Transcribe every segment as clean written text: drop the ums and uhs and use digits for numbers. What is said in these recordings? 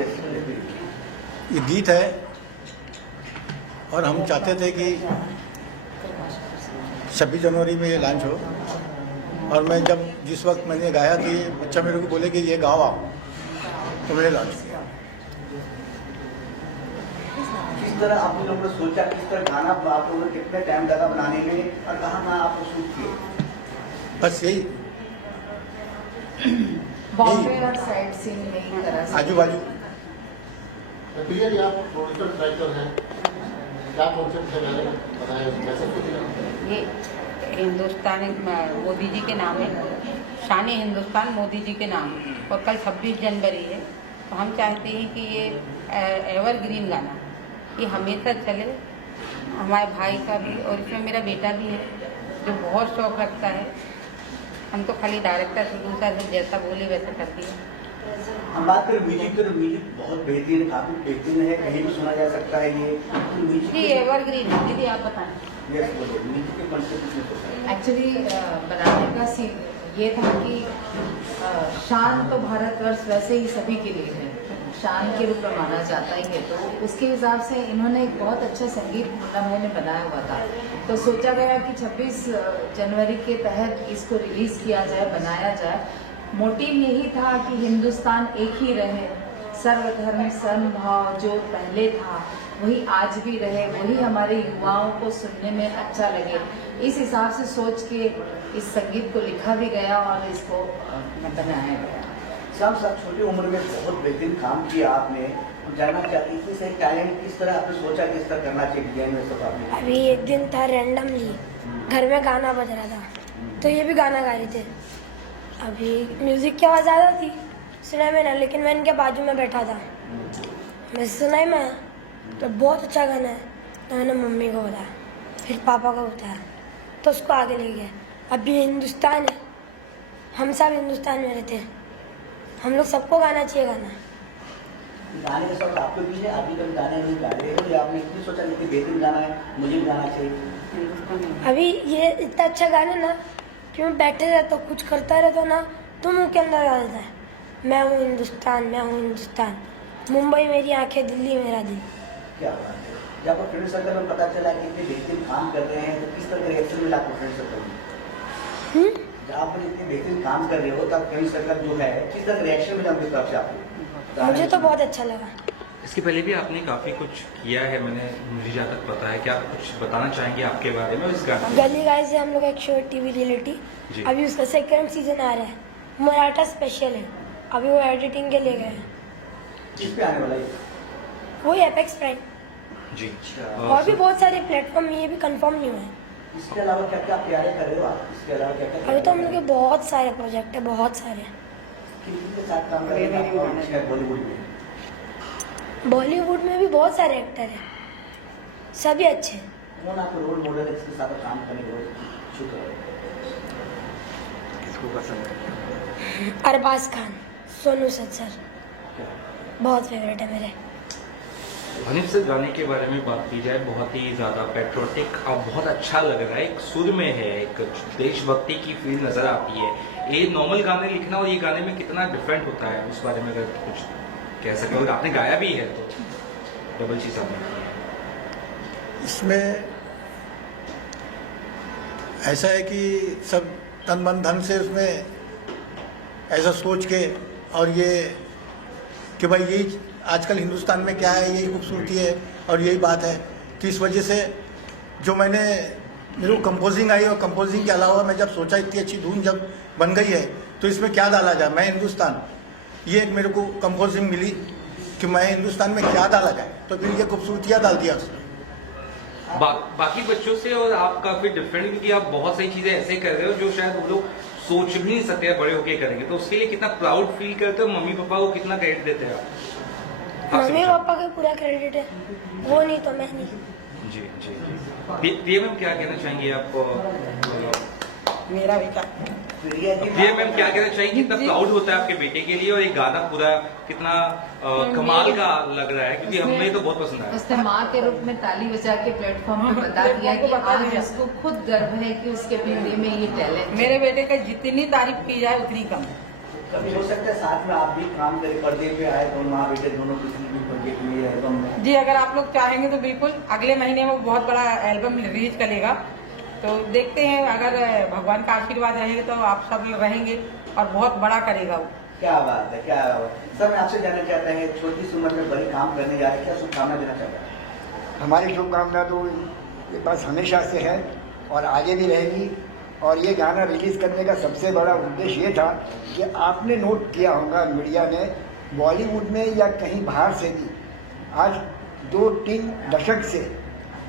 ये गीत है और हम चाहते थे कि 26 जनवरी में ये लॉन्च हो, और मैं जब जिस वक्त मैंने गाया तो ये बच्चा मेरे को बोले कि ये गाओ आप, तो मैंने लॉन्च किया। किस तरह आप लोगों ने सोचा, किस तरह गाना आप लोगों ने कितने टाइम लगा बनाने में और कहाँ आपको शूट किए? बस यही बॉम्बे और साइड सीन में ही तरह से आजू बाजू। क्लियर आप प्रोड्यूसर डायरेक्टर हैं, क्या कॉन्सेप्ट है गाने का बताएं, कैसे सोचे? ये हिंदुस्तान मोदी जी के नाम है, शान हिंदुस्तान मोदी जी के नाम है, और कल 26 जनवरी है, तो हम चाहते हैं कि ये एवरग्रीन गाना ये हमेशा चले। हमारे भाई का भी और इसमें मेरा बेटा भी है जो बहुत शौक रखता है। हम तो खाली डायरेक्टर प्रोड्यूसर जैसा बोले वैसा कर दिया। हम बात करें म्यूजिक तो म्यूजिक बहुत बेहतरीन, काफी बेहतरीन है, कहीं भी सुना जा सकता है ये म्यूजिक। जी एवरग्रीन दीदी आप बताएं। यस बोलो, म्यूजिक के कॉन्सेप्ट में सोचा है। एक्चुअली बनाने का सीन ये था कि शान तो भारतवर्ष वैसे ही सभी के लिए है, शान के रूप में माना जाता ही है, तो उसके हिसाब से इन्होंने एक बहुत अच्छा संगीत मुन्ना भाई ने बनाया हुआ था। तो सोचा गया कि 26 जनवरी के तहत इसको रिलीज किया जाए, बनाया जाए। मोटिव यही था कि हिंदुस्तान एक ही रहे, सर्वधर्म समभाव जो पहले था वही आज भी रहे, वही हमारे युवाओं को सुनने में अच्छा लगे। इस हिसाब से सोच के इस संगीत को लिखा भी गया और इसको बनाया गया। शाम साहब, छोटी उम्र में बहुत बेहतरीन काम किया आपने, हम जानना चाहते हैं इतने सारे टैलेंट किस तरह आपने सोचा किस तरह करना चाहिए डिजाइन में सब आपने? अभी एक दिन था रैंडमली घर में गाना बज रहा था, तो ये भी गाना गा रहे थे। अभी म्यूजिक की आवाज़ ज़्यादा थी, सुना मैंने, लेकिन मैं इनके बाजू में बैठा था, मैं सुनाई मैं तो बहुत अच्छा गाना है, तो मैंने मम्मी को बताया, फिर पापा को बताया, तो उसको आगे ले गया। अभी हिंदुस्तान है, हम सब हिंदुस्तान में रहते हैं, हम लोग सबको गाना चाहिए गाना। गाने का शौक आपको भी है? अभी कभी गाने नहीं गा रहे हो या आपने इतनी सोचा कि बेहतरीन गाना है, मुझे भी गाना चाहिए? अभी ये इतना अच्छा गाना ना कि मैं बैठे रहता हूँ, कुछ करता रहता हूँ ना, तो मुँह के अंदर आ जाता है, मैं हूँ हिंदुस्तान, मैं हूँ हिंदुस्तान, मुंबई मेरी आंखें, दिल्ली मेरा दिल। क्या बात है। जब आपको फ्रेंड सर्कल में पता चला कि इतने बेहतरीन काम कर रहे हैं, तो किस तरह का रिएक्शन मिला आपको फ्रेंड सर्कल में? जब आप इतने बेहतरीन काम कर रहे हो तब फ्रेंड सर्कल जो है किस तरह का रिएक्शन मिला उनकी तरफ से आपको? मुझे तो बहुत अच्छा लगा। इसके पहले भी आपने काफी कुछ किया है, मुझे जहाँ तक पता है, क्या आप कुछ बताना चाहेंगे आपके बारे में इस गाने? गली गाय से हम लोग एक शो टीवी रियलिटी, अभी उसका 2nd सीजन आ रहा है, मराठा स्पेशल है, अभी वो एडिटिंग के लिए गए हैं। किस पे आने वाला है? वो एपेक्स प्राइम जी। और भी बहुत सारे प्लेटफॉर्म, ये भी कंफर्म नहीं हुआ है। इसके अलावा क्या क्या तैयारी कर रहे हो आप? इसके अलावा क्या क्या? अभी तो हम लोग के बहुत सारे प्रोजेक्ट है, बहुत सारे। किनके साथ काम कर रहे हैं बॉलीवुड में? बॉलीवुड में भी बहुत सारे एक्टर हैं, सभी अच्छे हैं। कौन आपको रोल मॉडल है जिसके साथ काम करने को इच्छुक है? किसको पसंद है? अरबाज खान, सोनू सूद सर बहुत फेवरेट है मेरे। हनीफ से गाने के बारे में बात की जाए, बहुत ही ज्यादा पेट्रोटिक और बहुत अच्छा लग रहा है, एक सुर में है, एक देशभक्ति की फील नजर आती है। ये नॉर्मल गाने लिखना और ये गाने में कितना डिफरेंट होता है, उस बारे में अगर कुछ कह सके, और आपने गाया भी है तो डबल चीज आपने की है। इसमें ऐसा है कि सब तन मन धन से उसमें ऐसा सोच के, और ये कि भाई यही आजकल हिंदुस्तान में क्या है, यही खूबसूरती है और यही बात है। तो इस वजह से जो मेरे को कंपोजिंग आई, और कंपोजिंग के अलावा मैं जब सोचा इतनी अच्छी धुन जब बन गई है तो इसमें क्या डाला जाए, मैं हिंदुस्तान, ये एक मेरे को कंपोजिंग मिली कि मैं हिंदुस्तान में क्या डाला जाए, तो फिर ये खूबसूरतियाँ डाल दिया उसने। बाकी बच्चों से और आप काफी डिफरेंट, क्योंकि आप बहुत सारी चीजें ऐसे कर रहे हो जो शायद वो लोग सोच भी नहीं सकते बड़े होके करेंगे, तो उसके लिए कितना प्राउड फील करते हो? मम्मी पापा को कितना क्रेडिट देते हैं आप? मम्मी पापा का पूरा क्रेडिट है, वो नहीं तो मैं नहीं। जी जी जी। पीएम क्या कहना चाहेंगे आप? मेरा बेटा पीएम क्या कहना चाहेंगे, कितना प्राउड होता है आपके बेटे के लिए, और एक गाना पूरा कितना कमाल का लग रहा है, क्योंकि हमें तो बहुत पसंद आया। उसने माँ के रूप में ताली बजा के प्लेटफॉर्म पे बता दिया कि आज उसको खुद गर्व है कि उसके बेटे में ये टैलेंट। मेरे बेटे का जितनी तारीफ की जाए उतनी कम है। कभी हो सकता है साथ में आप भी काम करें, पर्दे पे आए तो माँ बेटे दोनों किसी भी प्रोजेक्ट में एल्बम में? जी, अगर आप लोग चाहेंगे तो बिल्कुल अगले महीने वो बहुत बड़ा एल्बम रिलीज करेगा, तो देखते हैं, अगर भगवान का आशीर्वाद रहेगा तो आप सब रहेंगे और बहुत बड़ा करेगा वो। क्या बात है, क्या बात है। सर मैं आपसे जानना चाहता है, छोटी सी उम्र में बड़ी काम करने जा रहे हैं, क्या शुभकामना देना चाहता है? हमारी शुभकामना तो ये बस हमेशा से है और आगे भी रहेगी। और ये गाना रिलीज़ करने का सबसे बड़ा उद्देश्य ये था कि आपने नोट किया होगा मीडिया ने, बॉलीवुड में या कहीं बाहर से भी आज 2-3 दशक से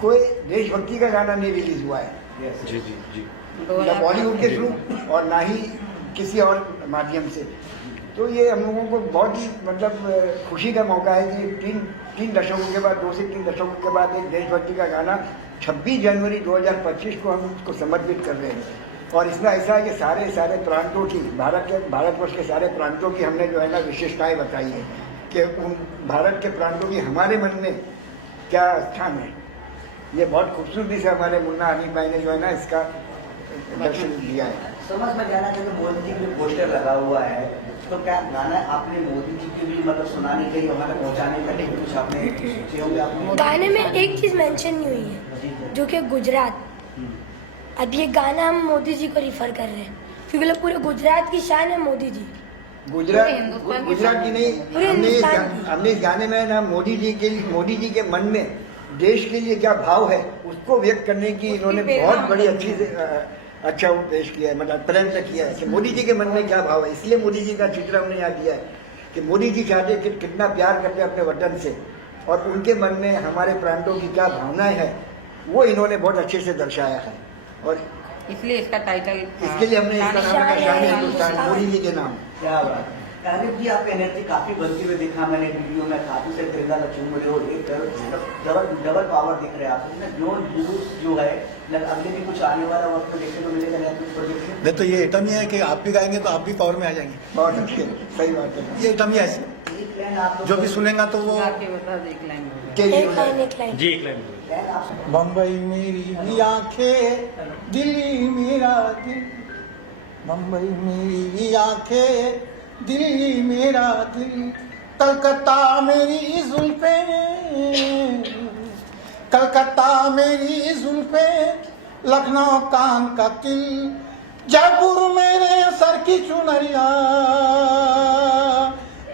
कोई देशभक्ति का गाना नहीं रिलीज़ हुआ है, जी जी जी। ना बॉलीवुड के थ्रू और ना ही किसी और माध्यम से। तो ये हम लोगों को बहुत ही मतलब खुशी का मौका है कि 3 दशकों के बाद, 2 से 3 दशकों के बाद एक देशभक्ति का गाना 26 जनवरी 2025 को हम उसको समर्पित कर रहे हैं। और इसमें ऐसा है कि सारे प्रांतों की, भारतवर्ष के सारे प्रांतों की हमने जो है ना विशेषताएं बताई है कि उन भारत के प्रांतों की हमारे मन में क्या स्थान है। ये बहुत खूबसूरती से हमारे मुन्ना हनीफ भाई ने जो है ना इसका दर्शन दिया है। समझ में जाना चाहिए, मोदी जी के पोस्टर लगा हुआ है, तो क्या गाना आपने मोदी जी के भी मतलब सुनाने के लिए वहाँ तक पहुँचाने का नहीं कुछ आपने सोचे होंगे? आपने गाने में एक चीज़ मेंशन नहीं हुई है जो कि गुजरात। अब ये गाना हम मोदी जी को रिफर कर रहे हैं क्योंकि लोग पूरे गुजरात की शान है मोदी जी। गुजरात की नहीं, पूरे हिंदुस्तान हमने इस गाने में ना मोदी जी के मन में देश के लिए क्या भाव है उसको व्यक्त करने की इन्होंने बहुत बड़ी अच्छी से अच्छा वो पेश किया है, मतलब प्रयत्न किया है कि मोदी जी के मन में क्या भाव है। इसलिए मोदी जी का चित्र हमने यहाँ दिया है कि मोदी जी चाहते कि कितना प्यार करते हैं अपने वतन से और उनके मन में हमारे प्रांतों की क्या भावनाएं हैं वो इन्होंने बहुत अच्छे से दर्शाया है। और इसलिए इसका टाइटल, इसके लिए हमने इसका नाम रखा शान हिंदुस्तान, मोदी जी के नाम। क्या बात है। हनीफ जी, आपकी एनर्जी काफी बनती हुई देखा मैंने वीडियो में, काफी से तिरंगा चूम रहे हो, एक डबल पावर दिख रहे हैं आप इसमें। जुलूस जो है अगले भी कुछ आने वाला वक्त में देखने को मिलेगा नया कुछ प्रोजेक्ट में? नहीं तो ये आइटम ही है कि आप भी गाएंगे तो आप भी पावर में आ जाएंगे। बहुत अच्छे, सही बात है। ये आइटम ही ऐसी, एक लाइन आप लोग जो भी सुनेगा तो वो गा के बता दे एक लाइन। एक लाइन जी एक लाइन बम्बई मेरी आंखें, दिल्ली मेरा दिल, बम्बई मेरी आंखें, दिल्ली मेरा दिल, कलकत्ता मेरी जुल्फें, कलकत्ता मेरी जुल्फें, लखनऊ कान का तिल, जयपुर मेरे सर की चुनरिया,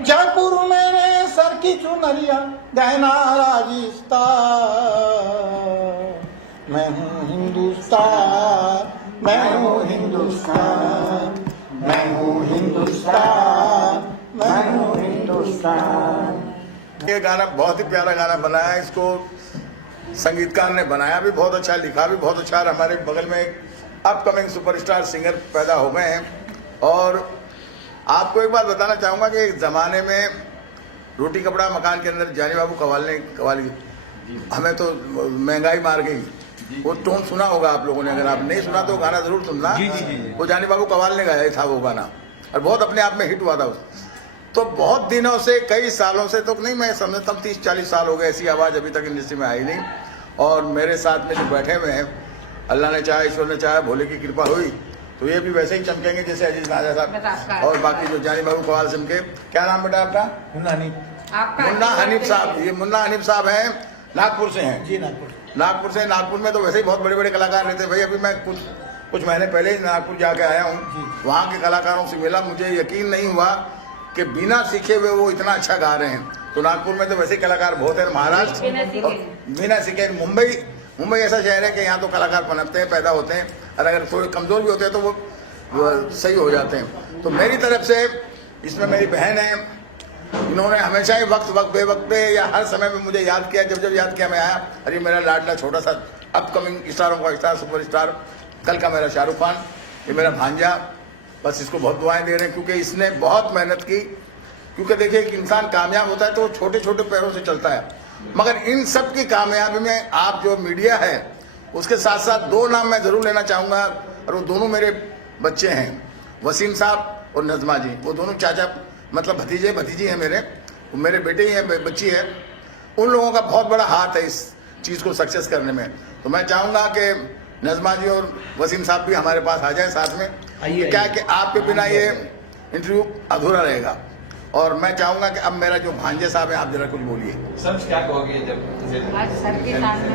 जयपुर मेरे सर की चुनरिया, गहना राजस्थान, मैं हूँ हिंदुस्तान, मैं हूँ हिंदुस्तान, मैं हूँ हिंदुस्तान, मैं हूँ हिंदुस्तान। ये गाना बहुत ही प्यारा गाना बनाया है। इसको संगीतकार ने बनाया भी बहुत अच्छा, लिखा भी बहुत अच्छा। हमारे बगल में एक अपकमिंग सुपरस्टार सिंगर पैदा हो गए हैं। और आपको एक बात बताना चाहूँगा कि एक ज़माने में रोटी कपड़ा मकान के अंदर जानी बाबू कवाली हमें तो महंगाई मार गई। वो टोन सुना होगा आप लोगों ने, अगर आप नहीं सुना तो गाना जरूर सुनना। वो जानी बाबू कवाल ने गाया था वो गाना, और बहुत अपने आप में हिट हुआ था। तो बहुत दिनों से, कई सालों से, तो नहीं मैं समझता हूँ 30-40 साल हो गए, ऐसी आवाज़ अभी तक इंडस्ट्री में आई नहीं। और मेरे साथ में जो बैठे हुए हैं, अल्लाह ने चाहा, ईश्वर ने चाहा, भोले की कृपा हुई तो ये भी वैसे ही चमकेंगे जैसे अजीज नाजा साहब और बाकी जो जानी बाबू कवाल सिंह के। क्या नाम बेटा आपका? मुन्ना हनीफ। मुन्ना हनीफ साहब। ये मुन्ना हनीफ साहब हैं, नागपुर से हैं। जी नागपुर। नागपुर से। नागपुर में तो वैसे ही बहुत बड़े बड़े कलाकार रहते भाई। अभी मैं कुछ महीने पहले ही नागपुर जाके आया हूँ, वहाँ के कलाकारों से मिला, मुझे यकीन नहीं हुआ कि बिना सीखे हुए वो इतना अच्छा गा रहे हैं। तो नागपुर में तो वैसे ही कलाकार बहुत है, महाराष्ट्र बिना सीखे। मुंबई ऐसा शहर है कि यहाँ तो कलाकार पनपते हैं, पैदा होते हैं, और अगर थोड़े कमज़ोर भी होते हैं तो वो सही हो जाते हैं। तो मेरी तरफ से, इसमें मेरी बहन है, इन्होंने हमेशा ही वक्त बेवक्त पे या हर समय में मुझे याद किया। जब याद किया मैं आया, अरे मेरा लाडला छोटा सा अपकमिंग स्टारों का स्टार, सुपरस्टार, कल का मेरा शाहरुख खान, ये मेरा भांजा, बस इसको बहुत दुआएं दे रहे हैं क्योंकि इसने बहुत मेहनत की। क्योंकि देखिए एक इंसान कामयाब होता है तो छोटे छोटे पैरों से चलता है, मगर इन सब की कामयाबी में आप जो मीडिया है उसके साथ साथ 2 नाम मैं जरूर लेना चाहूँगा, और वो दोनों मेरे बच्चे हैं, वसीम साहब और नजमा जी। वो दोनों चाचा मतलब भतीजी हैं मेरे, वो मेरे बेटे ही हैं, बच्ची है। उन लोगों का बहुत बड़ा हाथ है इस चीज़ को सक्सेस करने में। तो मैं चाहूँगा कि नजमा जी और वसीम साहब भी हमारे पास आ जाए साथ में। क्या कि आपके बिना ये इंटरव्यू अधूरा रहेगा। और मैं चाहूंगा कि अब मेरा जो भांजे साहब है, आप जरा कुछ बोलिए। सर क्या कहोगे जब आज सर के सामने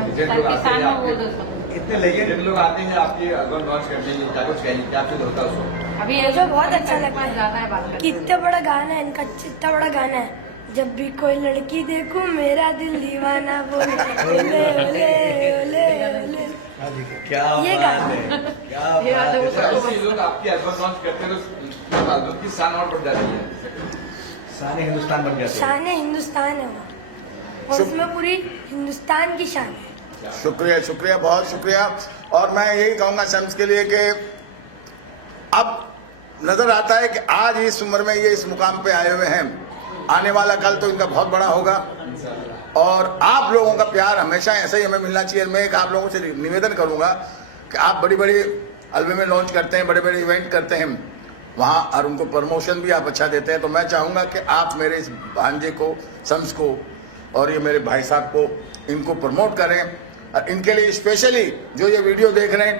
वो दोस्तों इतने लेजेंड लोग आते हैं आपके एल्बम लॉन्च करने के लिए, क्या कुछ कहेंगे, क्या फील होता है उसको? अभी मुझे बहुत अच्छा लगता है गाना है बात कि इतना बड़ा गाना है इनका, इतना बड़ा गाना है। जब भी कोई लड़की देखूं मेरा दिल दीवाना बोले ओले ओले ओले ओले। क्या ये बात गाना है, क्या ये बात है। सर ऐसे लोग आपके एल्बम लॉन्च करते हैं तो एल्बम की शान और बढ़ जाती है। सारे हिंदुस्तान बन जाते हैं। शान हिंदुस्तान है वो, और उसमें पूरी हिंदुस्तान की शान है। शुक्रिया, शुक्रिया, बहुत शुक्रिया। और मैं यही कहूंगा शम्स के लिए कि अब नजर आता है कि आज इस उम्र में ये इस मुकाम पे आए हुए हैं, आने वाला कल तो इनका बहुत बड़ा होगा। और आप लोगों का प्यार हमेशा ऐसा ही हमें मिलना चाहिए। मैं एक आप लोगों से निवेदन करूंगा कि आप बड़ी बड़ी एल्बमें लॉन्च करते हैं, बड़े बड़े इवेंट करते हैं वहाँ, और उनको प्रमोशन भी आप अच्छा देते हैं। तो मैं चाहूंगा कि आप मेरे इस भांजे को, शम्स को, और ये मेरे भाई साहब को, इनको प्रमोट करें। और इनके लिए स्पेशली जो ये वीडियो देख रहे हैं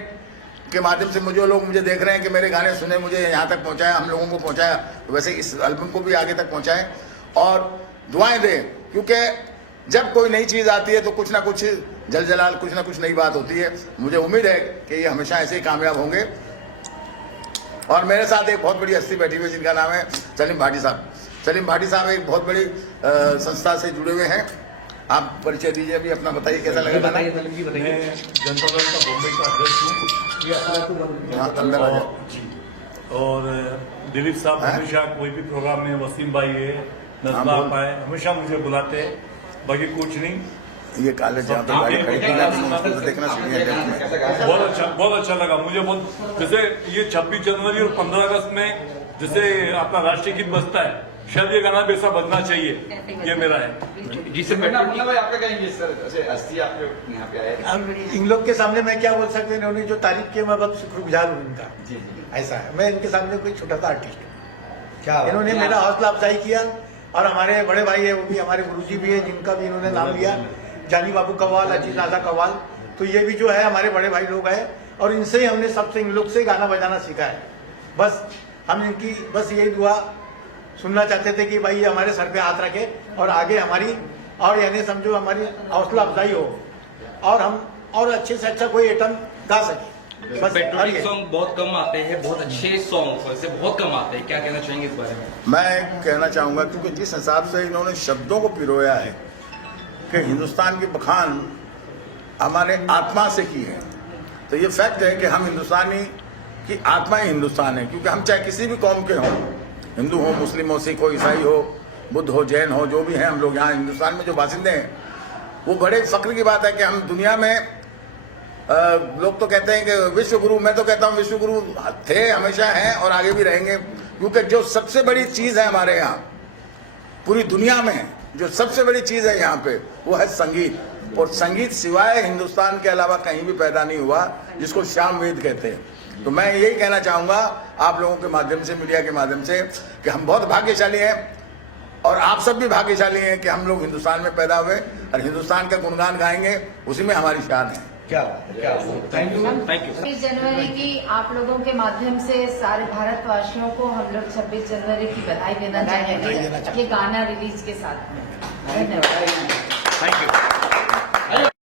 के माध्यम से मुझे लोग मुझे देख रहे हैं कि मेरे गाने सुने, मुझे यहाँ तक पहुँचाया, हम लोगों को पहुँचाया, तो वैसे इस एल्बम को भी आगे तक पहुँचाएं और दुआएं दें। क्योंकि जब कोई नई चीज़ आती है तो कुछ ना कुछ जलजलाल, कुछ ना कुछ नई बात होती है। मुझे उम्मीद है कि ये हमेशा ऐसे ही कामयाब होंगे। और मेरे साथ एक बहुत बड़ी हस्ती बैठी हुई है जिनका नाम है सलीम भाटी साहब। सलीम भाटी साहब एक बहुत बड़ी संस्था से जुड़े हुए हैं। आप परिचय दीजिए, अभी अपना बताइए, कैसा लगा? बताइए सलीम जी, बताइए। मैं जनता दल का बॉम्बे का अध्यक्ष हूँ। हाँ, अंदर आ जाओ। और दिलीप साहब हमेशा कोई भी प्रोग्राम में, वसीम भाई है, नजमा आप आए, हमेशा मुझे बुलाते हैं, बाकी कुछ नहीं। ये कॉलेज जहाँ पे गाड़ी खड़ी थी ना, उसको देखना सीढ़ियाँ। बहुत अच्छा लगा मुझे। बहुत जैसे ये 26 जनवरी और 15 अगस्त में जैसे अपना राष्ट्रीय गीत बजता है, शायद ये गाना भी ऐसा बजना चाहिए, ये मेरा है। जी सर, मुन्ना भाई आपका कहेंगे सर, ऐसे हस्ती आपके यहाँ पे आए। अब इन लोग के सामने मैं क्या बोल सकते हैं, इन्होंने जो तारीफ की मैं बहुत शुक्रगुजार हूँ इनका। जी जी, ऐसा है, मैं इनके सामने कोई छोटा सा आर्टिस्ट हूँ। क्या इन्होंने मेरा हौसला अफजाई किया। और हमारे बड़े भाई है, वो भी हमारे गुरुजी भी है, जिनका भी इन्होंने नाम लिया, जानी बाबू कव्वाल, अजीत राजा कव्वाल। तो ये भी जो है हमारे बड़े भाई लोग हैं, और इनसे ही हमने सबसे, इन लोग से गाना बजाना सीखा है। बस हम इनकी बस यही दुआ सुनना चाहते थे कि भाई ये हमारे सर पे हाथ रखे और आगे हमारी, और यानी समझो हमारी हौसला अफजाई हो, और हम और अच्छे से अच्छा कोई आइटम गा सके। बस पेट्रोलिक सॉन्ग बहुत कम आते हैं, बहुत अच्छे सॉन्ग वैसे बहुत कम आते हैं, क्या कहना चाहेंगे इस बारे में? मैं कहना चाहूँगा क्योंकि जिस हिसाब से इन्होंने शब्दों को पिरोया है कि हिंदुस्तान की बखान हमारे आत्मा से की है, तो ये फैक्ट है कि हम हिंदुस्तानी की आत्मा ही हिंदुस्तान है। क्योंकि हम चाहे किसी भी कौम के हों, हिंदू हो, मुस्लिम हो, सिख हो, ईसाई हो, बुद्ध हो, जैन हो, जो भी हैं हम लोग यहाँ हिंदुस्तान में जो बासिंदे हैं, वो बड़े फख्र की बात है कि हम दुनिया में लोग तो कहते हैं कि विश्व गुरु, मैं तो कहता हूँ विश्व गुरु थे, हमेशा हैं और आगे भी रहेंगे। क्योंकि जो सबसे बड़ी चीज़ है हमारे यहाँ पूरी दुनिया में, जो सबसे बड़ी चीज़ है यहाँ पे, वो है संगीत। और संगीत सिवाय हिंदुस्तान के अलावा कहीं भी पैदा नहीं हुआ, जिसको श्याम वेद कहते हैं। तो मैं यही कहना चाहूँगा आप लोगों के माध्यम से, मीडिया के माध्यम से, कि हम बहुत भाग्यशाली हैं और आप सब भी भाग्यशाली हैं कि हम लोग हिंदुस्तान में पैदा हुए और हिंदुस्तान का गुणगान गाएंगे, उसी में हमारी शान है। क्या बात है, क्या थैंक यू। 26 जनवरी की आप लोगों के माध्यम से सारे भारतवासियों को हम लोग 26 जनवरी की बधाई देना चाहेंगे ये गाना रिलीज के साथ में। धन्यवाद। Thank you.